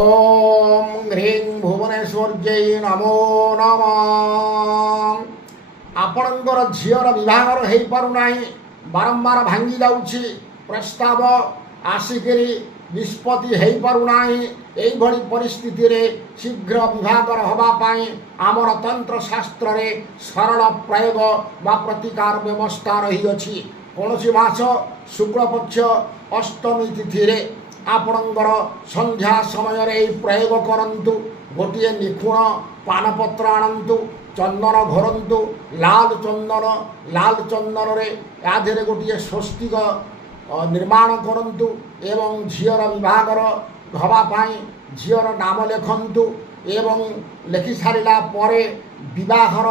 ओम ह्रीं भुवनेश्वर्यै नमो नमः। आपणकर झीर विवाहर हो पारुना बारंबार भांगी जाऊँगी प्रस्ताव आसिकी निष्पत्ति हो पारुना यही परिस्थिति रे शीघ्र विवाहर होगापाई आमर तंत्र शास्त्र रे सरल प्रयोग बा प्रतिकार व्यवस्था रही अछि। कौन मास शुक्ल पक्ष अष्टमी तिथि रे आपणकर संध्या समय रे प्रयोग करंतु। गोटे निखुण पानपत्र आणंतु, चंदन घोरंतु, लाल चंदन रे याधे गोटे स्वस्तिक निर्माण करंतु एवं झीर विभागर हवापाई झीर नाम लेखंतु एवं लेखि सारिला परे विवाहर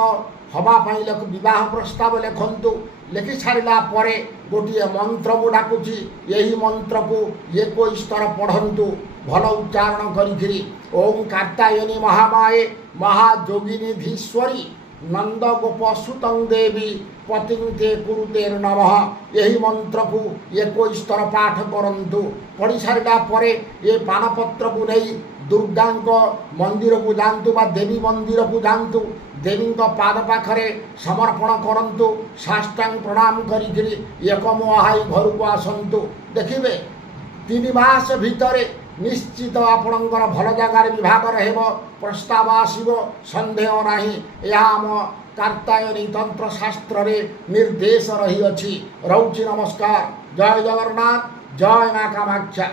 हवापाई विवाह प्रस्ताव लेखंतु। लेखि सारिला परे गोटे मंत्र को डाकुची, यही मंत्र को 21 थर पढ़ंतु भल उच्चारण करी। ओम कात्यायनी महामाये महाजोगिनी धीश्वरी नंद गोप सुतं देवी पतिंते कुरुते नमः। यही मंत्र को 21 थर पाठ करंतु। पढ़ी सारिला परे ये पानपत्र को नहीं दुर्गा मंदिर को जातु बा देवी मंदिर को जातु, देवी पाद पाखरे समर्पण करंतु। साष्टांग प्रणाम करी एकमुहाई घर को आसतु। देखिए 3 मास भितर निश्चित आपणकर भल जगार विभागर हेब, प्रस्ताव आसब, संदेह नाही। यह आम कात्यायनी तंत्र शास्त्र रे निर्देश रही अछि। रहुछि नमस्कार। जय जगन्नाथ, जय मां कामाक्षा।